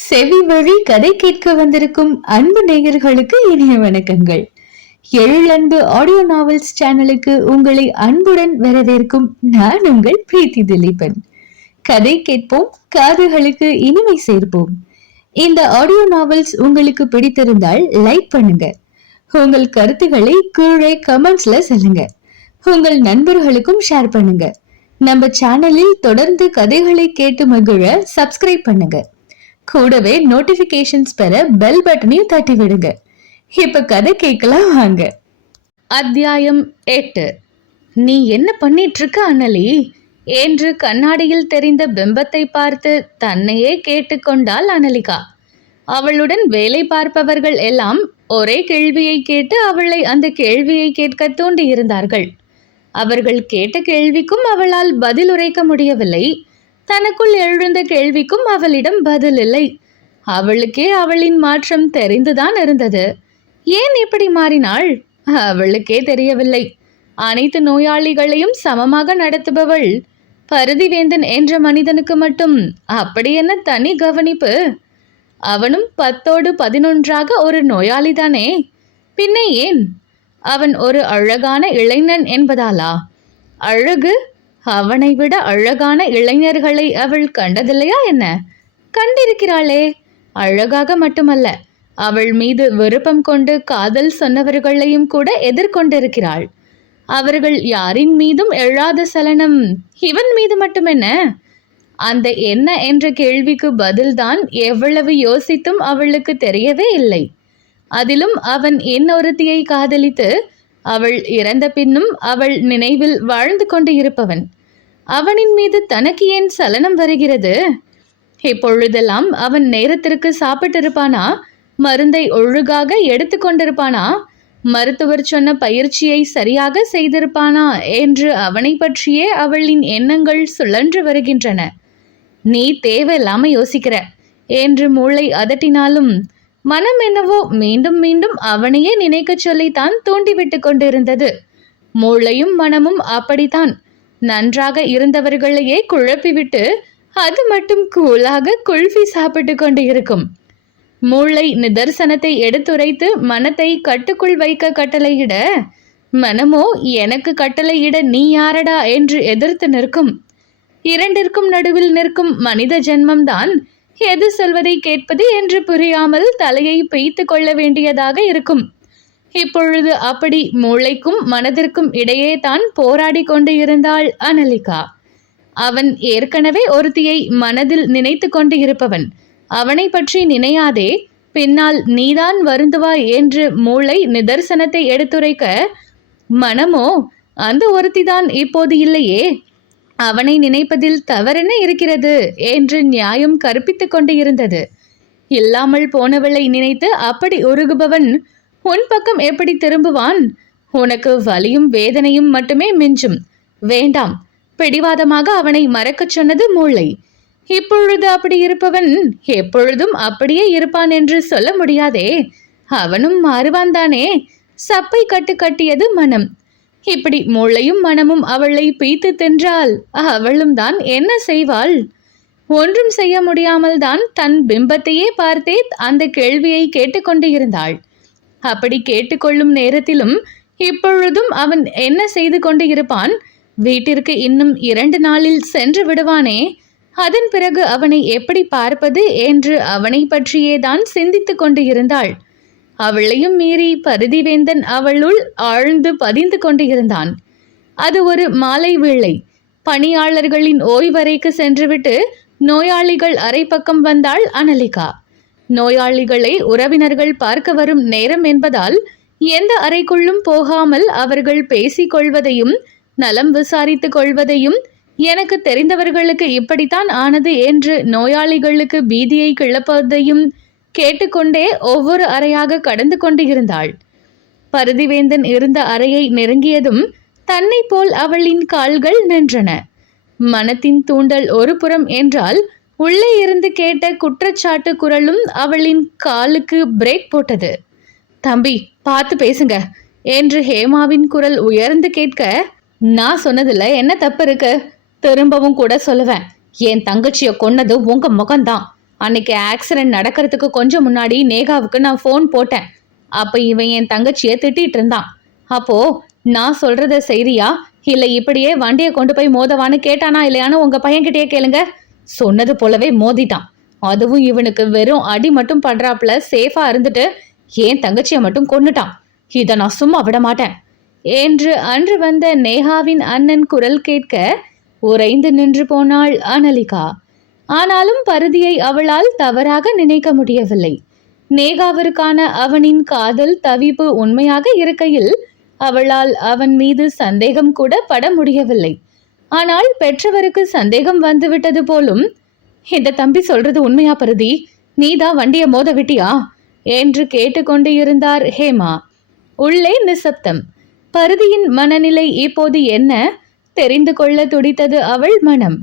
செவி வழி கதை கேட்க வந்திருக்கும் அன்பு நேயர்களுக்கு இனிய வணக்கங்கள். எழிலன்பு ஆடியோ நாவல்ஸ் சேனலுக்கு உங்களை அன்புடன் வரவேற்கும் நான் உங்கள் பிரீத்தி திலீபன். கதை கேட்போம், காதுகளுக்கு இனிமை சேர்ப்போம். இந்த ஆடியோ நாவல்ஸ் உங்களுக்கு பிடித்திருந்தால் லைக் பண்ணுங்க. உங்கள் கருத்துக்களை கீழே கமெண்ட்ஸ்ல சொல்லுங்க. உங்கள் நண்பர்களுக்கும் ஷேர் பண்ணுங்க. நம்ம சேனலில் தொடர்ந்து கதைகளை கேட்டு மகிழ சப்ஸ்கிரைப் பண்ணுங்க. கூடவே நோட்டிபிகேஷன்ஸ் பெற பெல் பட்டனையும் தட்டி விடுங்க. இப்ப கதை கேட்கலாம் வாங்க. அத்தியாயம் 8. நீ என்ன பண்ணிட்டு இருக்க அனலி என்று கண்ணாடியில் தெரிந்த பிம்பத்தை பார்த்து தன்னையே கேட்டுக்கொண்டாள் அனலிகா. அவளுடன் வேலை பார்ப்பவர்கள் எல்லாம் ஒரே கேள்வியை கேட்டு அவளை அந்த கேள்வியை கேட்க தூண்டி இருந்தார்கள். அவர்கள் கேட்ட கேள்விக்கும் அவளால் பதில் உரைக்க முடியவில்லை. தனக்குள் எழுந்த கேள்விக்கும் அவளிடம் பதில் இல்லை. அவளுக்கே அவளின் மாற்றம் தெரிந்துதான் இருந்தது. ஏன் இப்படி மாறினாள் அவளுக்கே தெரியவில்லை. அனைத்து நோயாளிகளையும் சமமாக நடத்துபவள் பரதிவேந்தன் என்ற மனிதனுக்கு மட்டும் அப்படி என்ன தனி கவனிப்பு? அவனும் 10ஓடு 11ஆக ஒரு நோயாளிதானே. பின்னே ஏன்? அவன் ஒரு அழகான இளைஞன் என்பதாலா? அழகு? அவனை விட அழகான இளைஞர்களை அவள் கண்டதில்லையா என்ன? கண்டிருக்கிறாளே. அழகாக மட்டுமல்ல, அவள் மீது விருப்பம் கொண்டு காதல் சொன்னவர்களையும் கூட எதிர்கொண்டிருக்கிறாள். அவர்கள் யாரின் மீதும் எழாத சலனம் இவன் மீது மட்டுமென்ன? அந்த என்ன என்ற கேள்விக்கு பதில்தான் எவ்வளவு யோசித்தும் அவளுக்கு தெரியவே இல்லை. அதிலும் அவன் இன்னொருத்தியை காதலித்து அவள் இறந்த பின்னும் அவள் நினைவில் வாழ்ந்து கொண்டு இருப்பவன். அவனின் மீது தனக்கு ஏன் சலனம் வருகிறது? இப்பொழுதெல்லாம் அவன் நேரத்திற்கு சாப்பிட்டிருப்பானா? மருந்தை ஒழுங்காக எடுத்து கொண்டிருப்பானா? மருத்துவர் சொன்ன பயிற்சியை சரியாக செய்திருப்பானா என்று அவனை பற்றியே அவளின் எண்ணங்கள் சுழன்று வருகின்றன. நீ தேவையில்லாம யோசிக்கிற என்று மூளை அதட்டினாலும் மனம் என்னவோ மீண்டும் மீண்டும் அவனையே நினைக்க சொல்லித்தான் தூண்டிவிட்டு கொண்டிருந்தது. மூளையும் மனமும் அப்படித்தான். நன்றாக இருந்தவர்களையே குழப்பிவிட்டு அது மட்டும் கூலாக குல்ஃபி சாப்பிட்டு கொண்டு இருக்கும். மூளை நிதர்சனத்தை எடுத்துரைத்து மனத்தை கட்டுக்குள் வைக்க கட்டளையிட, மனமோ எனக்கு கட்டளையிட நீ யாரடா என்று எதிர்த்து நிற்கும். இரண்டிற்கும் நடுவில் நிற்கும் மனித ஜென்மம்தான் எது சொல்வதை கேட்பது என்று புரியாமல் தலையை பெய்த்து கொள்ள வேண்டியதாக இருக்கும். இப்பொழுது அப்படி மூளைக்கும் மனதிற்கும் இடையே தான் போராடி கொண்டு இருந்தாள் அனலிகா. அவன் ஏற்கனவே ஒருத்தியை மனதில் நினைத்து கொண்டு இருப்பவன். அவனை பற்றி நினையாதே, பின்னால் நீதான் வருந்துவாய் என்று மூளை நிதர்சனத்தை எடுத்துரைக்க, மனமோ அந்த ஒருத்திதான் இப்போது இல்லையே, அவனை நினைப்பதில் தவறென்ன இருக்கிறது என்று நியாயம் கற்பித்து கொண்டு இருந்தது. இல்லாமல் போனவளை நினைத்து அப்படி உருகுபவன் உன் பக்கம் எப்படி திரும்புவான்? உனக்கு வலியும் வேதனையும் மட்டுமே மிஞ்சும். வேண்டாம், பிடிவாதமாக அவனை மறக்கச் சொன்னது மூளை. இப்பொழுது அப்படி இருப்பவன் எப்பொழுதும் அப்படியே இருப்பான் என்று சொல்ல முடியாதே. அவனும் மாறுவான் தானே. சப்பை கட்டு கட்டியது மனம். இப்படி மூளையும் மனமும் அவளை பீத்து தின்றால் அவளும் தான் என்ன செய்வாள்? ஒன்றும் செய்ய முடியாமல் தான் தன் பிம்பத்தையே பார்த்தே அந்த கேள்வியை கேட்டுக்கொண்டு இருந்தாள். அப்படி கேட்டுக்கொள்ளும் நேரத்திலும் இப்பொழுதும் அவன் என்ன செய்து கொண்டு இருப்பான்? வீட்டிற்கு இன்னும் 2 நாளில் சென்று விடுவானே. அதன் பிறகு அவனை எப்படி பார்ப்பது என்று அவனை பற்றியே தான் சிந்தித்து கொண்டு இருந்தாள். அவளையும் மீறி பரதிவேந்தன் அவளுள் ஆழ்ந்து பதிந்து கொண்டு இருந்தான். அது ஒரு மாலை வேளை. பணியாளர்களின் ஓய்வறைக்கு சென்றுவிட்டு நோயாளிகள் அறை பக்கம் வந்தாள் அனலிகா. நோயாளிகளை உறவினர்கள் பார்க்க வரும் நேரம் என்பதால் எந்த அறைக்குள்ளும் போகாமல் அவர்கள் பேசிக் கொள்வதையும் நலம் விசாரித்து கொள்வதையும், எனக்கு தெரிந்தவர்களுக்கு இப்படித்தான் ஆனது என்று நோயாளிகளுக்கு பீதியை கிளப்பதையும் கேட்டுக்கொண்டே ஒவ்வொரு அறையாக கடந்து கொண்டு இருந்தாள். பரதிவேந்தன் இருந்த அறையை நெருங்கியதும் தன்னை போல் அவளின் கால்கள் நின்றன. மனத்தின் தூண்டல் ஒரு புறம் என்றால், உள்ளே இருந்து கேட்ட குற்றச்சாட்டு குரலும் அவளின் காலுக்கு பிரேக் போட்டது. தம்பி, பார்த்து பேசுங்க என்று ஹேமாவின் குரல் உயர்ந்து கேட்க, நான் சொன்னதுல என்ன தப்பு இருக்கு? திரும்பவும் கூட சொல்லுவேன், என் தங்கச்சியை கொன்னது உங்க முகம்தான். அன்னைக்கு ஆக்சிடென்ட் நடக்கிறதுக்கு கொஞ்சம் முன்னாடி நேகாவுக்கு நான் ஃபோன் போட்டேன். அப்ப இவன் என் தங்கச்சியை திட்டிட்டு இருந்தான். அப்போ நான் சொல்றத செய்றியா இல்ல இப்படியே வண்டியை கொண்டு போய் மோதவான்னு கேட்டானா இல்லையான்னு உங்க பையன்கிட்டயே கேளுங்க. சொன்னது போலவே மோதிட்டான். அதுவும் இவனுக்கு வெறும் அடி மட்டும் படுறாப்புல சேஃபா இருந்துட்டு என் தங்கச்சியை மட்டும் கொன்னுட்டான். இதை நான் சும்மா விட மாட்டேன் என்று அன்று வந்த நேகாவின் அண்ணன் குரல் கேட்க உறைந்து நின்று போனாள் அனலிகா. ஆனாலும் பருதியை அவளால் தவறாக நினைக்க முடியவில்லை. நேகாவிற்கான அவனின் காதல் தவிப்பு உண்மையாக இருக்கையில் அவளால் அவன் மீது சந்தேகம் கூட பட முடியவில்லை. ஆனால் பெற்றவருக்கு சந்தேகம் வந்துவிட்டது போலும். இந்த தம்பி சொல்றது உண்மையா பருதி? நீதான் வண்டியை மோத விட்டியா என்று கேட்டுக்கொண்டு இருந்தார் ஹேமா. உள்ளே நிசப்தம். பருதியின் மனநிலை இப்போது என்ன தெரிந்து கொள்ள துடித்தது அவள் மனம்.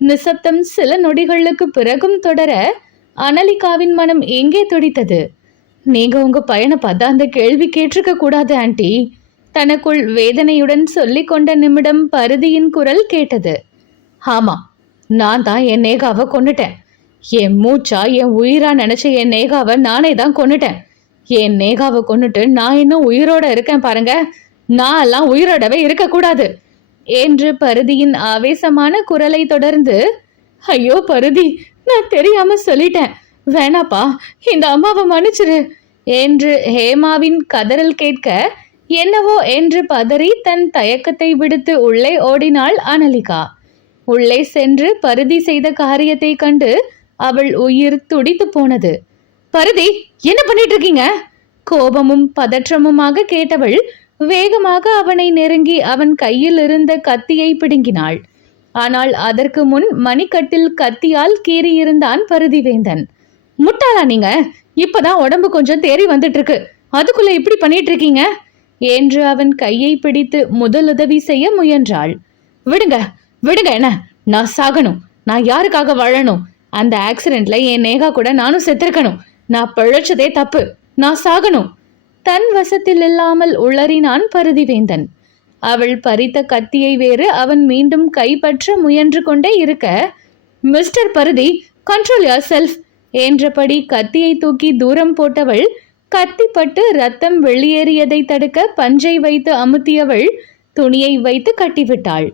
நிசப்தம் சில நொடிகளுக்கு பிறகும் தொடர அனலிகாவின் மனம் எங்கே துடித்தது. நீங்க உங்க பையனை பார்த்தா அந்த கேள்வி கேட்டிருக்க கூடாது ஆண்டி, தனக்குள் வேதனையுடன் சொல்லிக் கொண்ட நிமிடம் பருதியின் குரல் கேட்டது. ஆமா, நான் தான் என் நேகாவை கொன்னுட்டேன். என் மூச்சா என் உயிரா நினைச்ச என் நேகாவை நானே தான் கொன்னுட்டேன். என் நேகாவை கொன்னுட்டு நான் இன்னும் உயிரோட இருக்கேன் பாருங்க. நான் எல்லாம் உயிரோடவே இருக்கக்கூடாது என்று பருதியின் ஆவேசமான குரலை தொடர்ந்து, ஐயோ பருதி, நான் தெரியாம சொல்லிட்டேன், வேணாப்பா, இந்த அம்மாவை மன்னிச்சிரு என்று ஹேமாவின் கதறல் கேட்க என்னவோ என்று பதறி தன் தயக்கத்தை விடுத்து உள்ளே ஓடினாள் அனலிகா. உள்ளே சென்று பருதி செய்த காரியத்தை கண்டு அவள் உயிர் துடித்து போனது. பருதி, என்ன பண்ணிட்டு இருக்கீங்க? கோபமும் பதற்றமுமாக கேட்டவள் வேகமாக அவனை நெருங்கி அவன் கையில் இருந்த கத்தியை பிடுங்கினாள். ஆனால் அதற்கு முன் மணிக்கட்டில் கத்தியால் கீறியிருந்தான் பருதிவேந்தன். முட்டாளா நீங்க? இப்பதான் உடம்பு கொஞ்சம் தேறி வந்துட்டு இருக்கு, அதுக்குள்ள இப்படி பண்ணிட்டு இருக்கீங்க என்று அவன் கையை பிடித்து முதலுதவி செய்ய முயன்றாள். விடுங்க விடுங்க, என்ன நான் சாகணும், நான் யாருக்காக வாழணும்? அந்த ஆக்சிடென்ட்ல என் நேகா கூட நானும் செத்திருக்கணும். நான் பிழைச்சதே தப்பு, நான் சாகணும். தன் வசத்தில் இல்லாமல் உளறினான் பருதிவேந்தன். அவள் பறித்த கத்தியை வேறு அவன் மீண்டும் கைப்பற்ற முயன்று கொண்டே இருக்க, mister Paruthi, control your self என்றபடி கத்தியை தூக்கி தூரம் போட்டவள் கத்திப்பட்டு ரத்தம் வெளியேறியதை தடுக்க பஞ்சை வைத்து அமுத்தியவள் துணியை வைத்து கட்டிவிட்டாள்.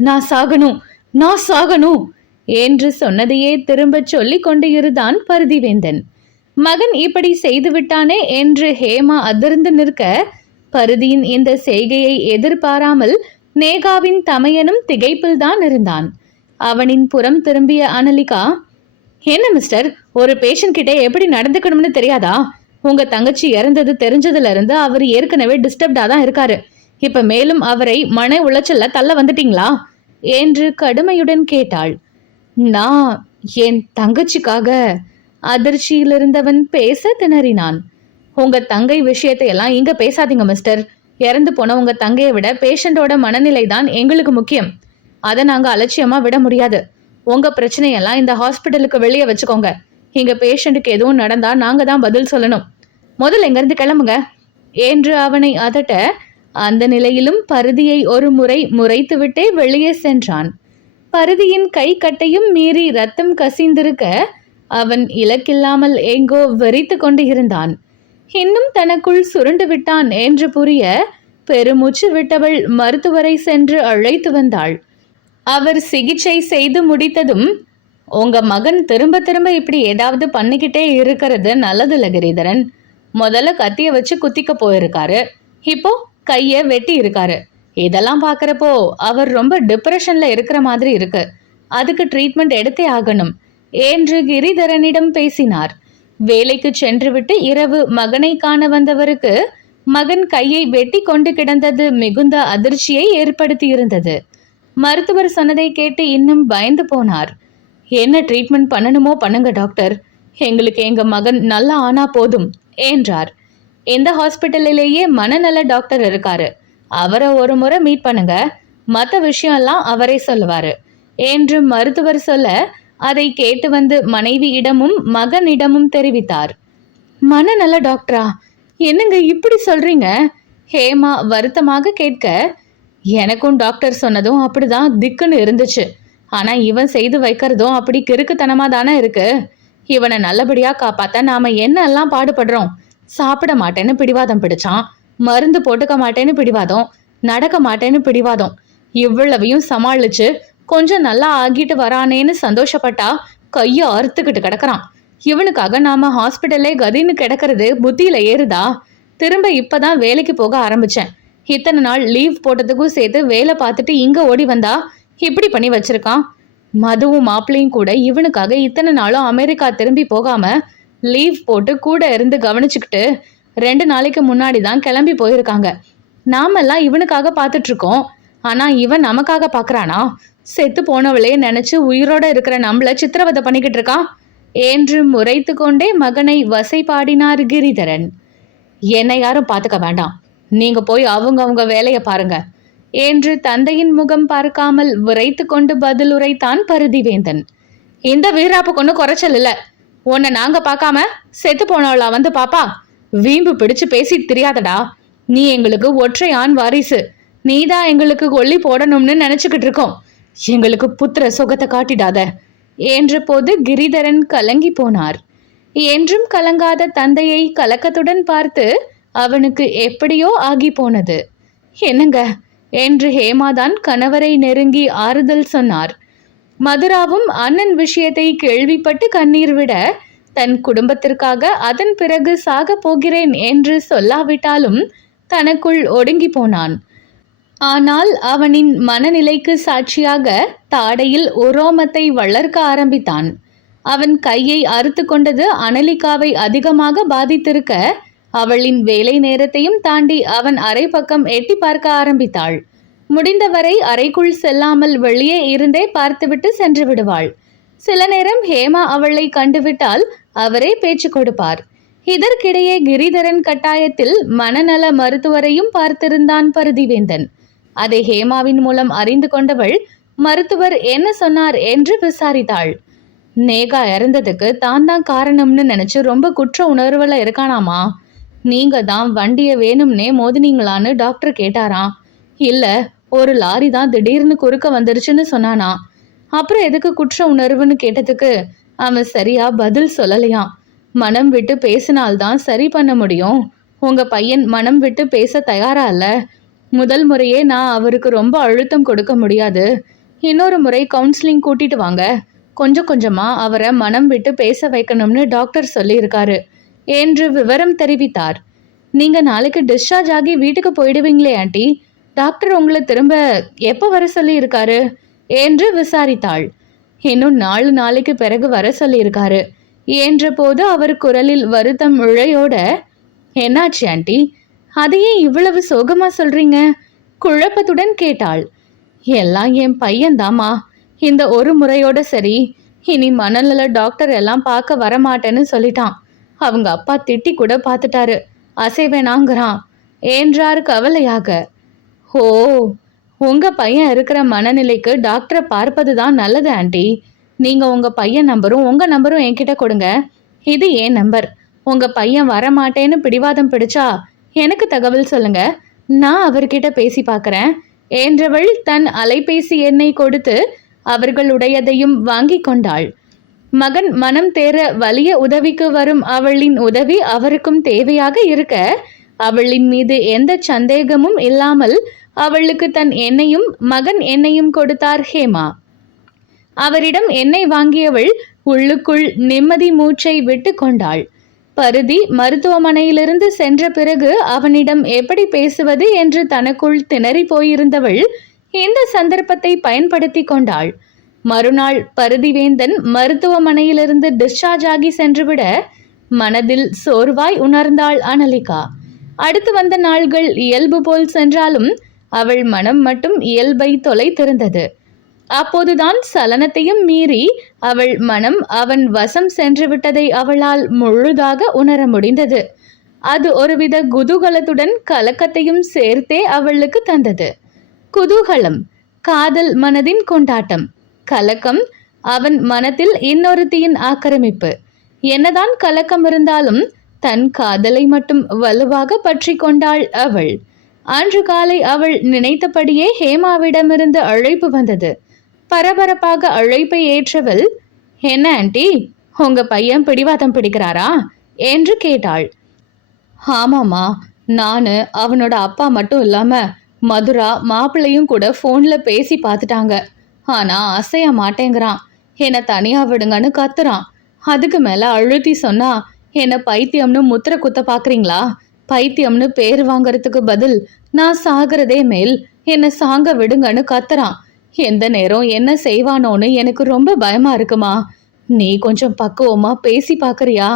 நான் சாகணும், நான் சாகணும் என்று சொன்னதையே திரும்ப சொல்லிக் கொண்டு இருந்தான் பருதிவேந்தன். மகன் இப்படி செய்து விட்டானே என்று ஹேமா அதிர்ந்து நிற்க, பருதியின் இந்த செய்கையை எதிர்பாராமல் நேகாவின் தமையனும் திகைப்பில் தான் இருந்தான். அவனின் புறம் திரும்பிய அனலிகா, என்ன மிஸ்டர், ஒரு பேஷண்ட் கிட்ட எப்படி நடந்துக்கணும்னு தெரியாதா? உங்க தங்கச்சி இறந்தது தெரிஞ்சதுல இருந்து அவர் ஏற்கனவே டிஸ்டர்ப்டா தான் இருக்காரு. இப்ப மேலும் அவரை மன உளைச்சல்ல தள்ள வந்துட்டீங்களா என்று கடுமையுடன் கேட்டாள். நான் என் தங்கச்சிக்காக. அதிர்ச்சியில் இருந்தவன் பேச திணறினான். உங்க தங்கை விஷயத்தை எல்லாம் இங்க பேசாதீங்க மிஸ்டர். இறந்து போன உங்க தங்கையை விட பேஷண்டோட மனநிலை தான் எங்களுக்கு முக்கியம். அதை நாங்க அலட்சியமா விட முடியாது. உங்க பிரச்சனையெல்லாம் இந்த ஹாஸ்பிட்டலுக்கு வெளியே வச்சுக்கோங்க. இங்க பேஷண்ட்டுக்கு எதுவும் நடந்தா நாங்க தான் பதில் சொல்லணும். முதல்ல இங்கிருந்து கிளம்புங்க என்று அவனை அதட்ட, அந்த நிலையிலும் பருதியை ஒரு முறை முறைத்துவிட்டே வெளியே சென்றான். பருதியின் கை கட்டையும் மீறி ரத்தம் கசிந்திருக்க அவன் இலக்கில்லாமல் எங்கோ வெறித்து கொண்டு இருந்தான். இன்னும் தனக்குள் சுருண்டு விட்டான் என்று புரிய பெருமூச்சு விட்டவள் மருத்துவரை சென்று அழைத்து வந்தாள். அவர் சிகிச்சை செய்து முடித்ததும், உங்க மகன் திரும்ப திரும்ப இப்படி ஏதாவது பண்ணிக்கிட்டே இருக்கிறது நல்லதில்ல கிரிதரன். முதல்ல கத்திய வச்சு குத்திக்க போயிருக்காரு, இப்போ கைய வெட்டி இருக்காரு. இதெல்லாம் பாக்குறப்போ அவர் ரொம்ப டிப்ரெஷன்ல இருக்கிற மாதிரி இருக்கு. அதுக்கு ட்ரீட்மெண்ட் எடுத்தே ஆகணும் என்று கிரிதரனிடம் பேசினார். வேலைக்கு சென்றுவிட்டு இரவு மகனை காண வந்தவருக்கு மகன் கையை வெட்டி கொண்டு கிடந்தது மிகுந்த அதிர்ச்சியை ஏற்படுத்தி இருந்தது. மருத்துவர் சொன்னதை கேட்டு இன்னும் பயந்து போனார். என்ன ட்ரீட்மெண்ட் பண்ணணுமோ பண்ணுங்க டாக்டர், எங்களுக்கு எங்க மகன் நல்லா ஆனா போதும் என்றார். இந்த ஹாஸ்பிட்டலிலேயே மனநல டாக்டர் இருக்காரு, அவரை ஒரு முறை மீட் பண்ணுங்க, மற்ற விஷயம் எல்லாம் அவரே சொல்லுவாரு என்று மருத்துவர் சொல்ல அதை கேட்டு வந்து மனைவியிடமும் மகனிடமும் தெரிவித்தார். மனநல டாக்டரா? என்னங்க இப்படி சொல்றீங்க? ஹேமா வருத்தமாக கேட்க, எனக்கும் டாக்டர் சொன்னதும் அப்படிதான் திக்குன்னு இருந்துச்சு. ஆனா இவன் செய்து வைக்கிறதும் அப்படி கிறுக்குத்தனமா தானே இருக்கு. இவனை நல்லபடியா காப்பாத்த நாம என்னெல்லாம் பாடுபடுறோம். சாப்பிட மாட்டேன்னு பிடிவாதம் பிடிச்சான், மருந்து போட்டுக்க மாட்டேன்னு பிடிவாதம், நடக்க மாட்டேன்னு பிடிவாதம். இவ்வளவையும் சமாளிச்சு கொஞ்சம் நல்லா ஆகிட்டு வரானேன்னு சந்தோஷப்பட்டா கைய அறுத்துக்கிட்டு கிடக்குறான். இவனுக்காக நாம ஹாஸ்பிட்டல்லே கதின்னு கிடக்கிறது புத்தியில ஏறுதா? திரும்ப இப்பதான் வேலைக்கு போக ஆரம்பிச்சேன். இத்தனை நாள் லீவ் போட்டதுக்கும் சேர்த்து வேலை பார்த்துட்டு இங்க ஓடி வந்தா இப்படி பண்ணி வச்சிருக்கான். மதுவும் மாப்பிள்ளையும் கூட இவனுக்காக இத்தனை நாளும் அமெரிக்கா திரும்பி போகாம லீவ் போட்டு கூட இருந்து கவனிச்சுக்கிட்டு 2 நாளைக்கு முன்னாடி தான் கிளம்பி போயிருக்காங்க. நாமெல்லாம் இவனுக்காக பார்த்துட்டு இருக்கோம். ஆனா இவன் நமக்காக பாக்குறானா? செத்து போனவளே நினைச்சு உயிரோட இருக்கிற நம்மள சித்திரவதை பண்ணிக்கிட்டு இருக்கான் என்று முறைத்து கொண்டே மகனை வசைபாடினார் கிரிதரன். என்னை யாரும் பார்த்துக்க வேண்டாம், நீங்க போய் அவங்க வேலையை பாருங்க என்று தந்தையின் முகம் பார்க்காமல் விரைத்து கொண்டு பதில் உரைத்தான் பருதிவேந்தன். இந்த வீராப்பு கொண்டு குறைச்சல் இல்ல. உன்னை நாங்க பார்க்காம செத்து போனவளா வந்து பாப்பா? வீம்பு பிடிச்சு பேசிட்டு தெரியாதடா. நீ எங்களுக்கு ஒற்றை ஆண் வாரிசு. நீதான் எங்களுக்கு கொல்லி போடணும்னு நினைச்சுக்கிட்டு இருக்கோம். எங்களுக்கு புத்திர சுகத்தை காட்டிடாத என்ற போது கிரிதரன் கலங்கி போனார். என்றும் கலங்காத தந்தையை கலக்கத்துடன் பார்த்து அவனுக்கு எப்படியோ ஆகி போனது. என்னங்க என்று ஹேமாதான் கணவரை நெருங்கி ஆறுதல் சொன்னார். மதுராவும் அண்ணன் விஷயத்தை கேள்விப்பட்டு கண்ணீர் விட தன் குடும்பத்திற்காக அதன் பிறகு சாக போகிறேன் என்று சொல்லாவிட்டாலும் தனக்குள் ஒடுங்கி போனான். ஆனால் அவனின் மனநிலைக்கு சாட்சியாக தாடையில் உரோமத்தை வளர்க்க ஆரம்பித்தான். அவன் கையை அறுத்து கொண்டது அனலிகாவை அதிகமாக பாதித்திருக்க அவளின் வேலை நேரத்தையும் தாண்டி அவன் அறை பக்கம் எட்டி பார்க்க ஆரம்பித்தாள். முடிந்தவரை அறைக்குள் செல்லாமல் வெளியே இருந்தே பார்த்துவிட்டு சென்று விடுவாள். சில நேரம் ஹேமா அவளை கண்டுவிட்டால் அவரே பேச்சு கொடுப்பார். இதற்கிடையே கிரிதரன் கட்டாயத்தில் மனநல மருத்துவரையும் பார்த்திருந்தான் பருதிவேந்தன். அதை ஹேமாவின் மூலம் அறிந்து கொண்டவள் மருத்துவர் என்ன சொன்னார் என்று விசாரித்தாள். நேகா இறந்ததுக்கு தான் காரணம்னு நினைச்சு ரொம்ப குற்ற உணர்வுல இருக்கானாமா. நீங்க தான் வண்டிய வேணும்னே மோதினீங்களான்னு டாக்டர் கேட்டாராம். இல்ல, ஒரு லாரி தான் திடீர்னு குறுக்க வந்துருச்சுன்னு சொன்னானா. அப்புறம் எதுக்கு குற்ற உணர்வுன்னு கேட்டதுக்கு அவன் சரியா பதில் சொல்லலையாம். மனம் விட்டு பேசினால்தான் சரி பண்ண முடியும். உங்க பையன் மனம் விட்டு பேச தயாரா இல்ல. முதல் முறையே நான் அவருக்கு ரொம்ப அழுத்தம் கொடுக்க முடியாது. இன்னொரு முறை கவுன்சிலிங் கூட்டிட்டு வாங்க. கொஞ்சம் கொஞ்சமா அவரை மனம் விட்டு பேச வைக்கணும்னு டாக்டர் சொல்லியிருக்காரு என்று விவரம் தெரிவித்தார். நீங்க நாளைக்கு டிஸ்சார்ஜ் ஆகி வீட்டுக்கு போயிடுவீங்களே ஆண்டி? டாக்டர் உங்களை திரும்ப எப்போ வர சொல்லி இருக்காரு என்று விசாரித்தாள். இன்னும் 4 நாளைக்கு பிறகு வர சொல்லியிருக்காரு என்ற போது அவர் குரலில் வருத்தம் இழையோட, என்னாச்சு ஆண்டி, அதையே இவ்வளவு சோகமா சொல்றீங்க? குழப்பத்துடன் கேட்டாள். எல்லாம் என் பையன்தாமா. இந்த ஒரு முறையோட சரி. இனி மனநல டாக்டர் எல்லாம் பார்க்க வரமாட்டேன்னு சொல்லிட்டான். அவங்க அப்பா திட்டி கூட பார்த்துட்டாரு. அசைவேணாங்கிறான் என்றார் கவலையாக. ஓ, உங்க பையன் இருக்கிற மனநிலைக்கு டாக்டரை பார்ப்பதுதான் நல்லது ஆண்டி. நீங்க உங்க பையன் நம்பரும் உங்க நம்பரும் என்கிட்ட கொடுங்க. இது என் நம்பர். உங்க பையன் வரமாட்டேன்னு பிடிவாதம் பிடிச்சா எனக்கு தகவல் சொல்லுங்க, நான் அவர்கிட்ட பேசி பார்க்கறேன் என்றவள் தன் அலைபேசி எண்ணை கொடுத்து அவர்களுடையதையும் வாங்கி கொண்டாள். மகன் மனம் தேர வலிய உதவிக்கு வரும் அவளின் உதவி அவருக்கும் தேவையாக இருக்க அவளின் மீது எந்த சந்தேகமும் இல்லாமல் அவளுக்கு தன் எண்ணையும் மகன் எண்ணையும் கொடுத்தார் ஹேமா. அவரிடம் எண்ணெய் வாங்கியவள் உள்ளுக்குள் நிம்மதி மூச்சை விட்டு கொண்டாள். பருதி மருத்துவமனையிலிருந்து சென்ற பிறகு அவனிடம் எப்படி பேசுவது என்று தனக்குள் திணறி போயிருந்தவள் இந்த சந்தர்ப்பத்தை பயன்படுத்தி கொண்டாள். மறுநாள் பருதிவேந்தன் மருத்துவமனையிலிருந்து டிஸ்சார்ஜ் ஆகி சென்றுவிட மனதில் சோர்வாய் உணர்ந்தாள் அனலிகா. அடுத்து வந்த நாள்கள் இயல்பு போல் சென்றாலும் அவள் மனம் மட்டும் இயல்பை தொலைத்திருந்தது. அப்போதுதான் சலனத்தையும் மீறி அவள் மனம் அவன் வசம் சென்று விட்டதை அவளால் முழுதாக உணர முடிந்தது. அது ஒருவித குதூகலத்துடன் கலக்கத்தையும் சேர்த்தே அவளுக்கு தந்தது. குதூகலம் காதல் மனதின் கொண்டாட்டம், கலக்கம் அவன் மனத்தில் இன்னொருத்தியின் ஆக்கிரமிப்பு. என்னதான் கலக்கம் இருந்தாலும் தன் காதலை மட்டும் வலுவாக பற்றி கொண்டாள் அவள். அன்று காலை அவள் நினைத்தபடியே ஹேமாவிடமிருந்து அழைப்பு வந்தது. பரபரப்பாக அழைப்பை ஏற்றவள், என்ன ஆண்டி, உங்க பையன் பிடிவாதம் பிடிக்கிறாரா என்று கேட்டாள். ஆமாம்மா, நான் அவனோட அப்பா மட்டும் இல்லாம மதுரா மாப்பிள்ளையும் கூட ஃபோன்ல பேசி பார்த்துட்டாங்க. ஆனா அசைய மாட்டேங்கிறான். என்னை தனியா விடுங்கன்னு கத்துறான். அதுக்கு மேல அழுத்தி சொன்னா என்ன பைத்தியம்னு முத்திர குத்த பாக்குறீங்களா? பைத்தியம்னு பேர் வாங்கறதுக்கு பதில் நான் சாகிறதே மேல், என்னை சாங்க விடுங்கன்னு கத்துறான். எந்த நேரம் என்ன செய்வானோன்னு எனக்கு ரொம்ப பயமா இருக்குமா. நீ கொஞ்சம் பக்குவமா பேசி பாக்குறியா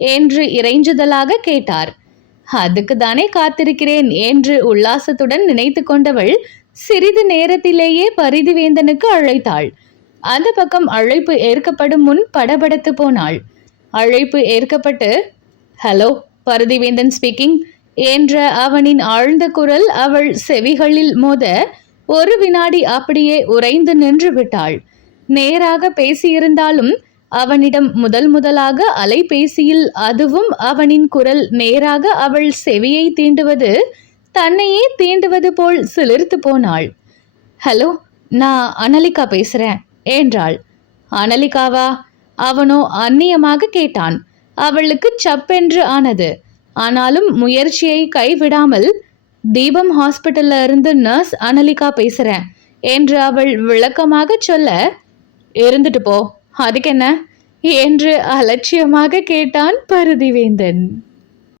என்று இறைஞ்சுதலாக கேட்டார். அதுக்கு தானே காத்திருக்கிறேன் என்று உல்லாசத்துடன் நினைத்து கொண்டவள் சிறிது நேரத்திலேயே பரிதிவேந்தனுக்கு அழைத்தாள். அந்த பக்கம் அழைப்பு ஏற்கப்படும் முன் படபடத்து போனாள். அழைப்பு ஏற்கப்பட்டு, ஹலோ, பரிதிவேந்தன் ஸ்பீக்கிங் என்ற அவனின் ஆழ்ந்த குரல் அவள் செவிகளில் மோத ஒரு வினாடி அப்படியே உறைந்து நின்று விட்டாள். நேராக பேசியிருந்தாலும் அவனிடம் முதலாக அலைபேசியில் அதுவும் அவனின் குரல் நேராக அவள் செவியை தீண்டுவது தன்னையே தீண்டுவது போல் சிலிர்த்து போனாள். ஹலோ, நான் அனலிகா பேசுறேன் என்றாள். அனலிகாவா? அவனோ அந்நியமாக கேட்டான். அவளுக்கு சப்பென்று ஆனது. ஆனாலும் முயற்சியை கைவிடாமல், தீபம் ஹாஸ்பிட்டல்ல இருந்து நர்ஸ் அனலிகா பேசுறேன் என்று அவள் விளக்கமாக சொல்ல, இருந்துட்டு போ, அதுக்கென்ன என்று அலட்சியமாக கேட்டான் பரிதிவேந்தன்.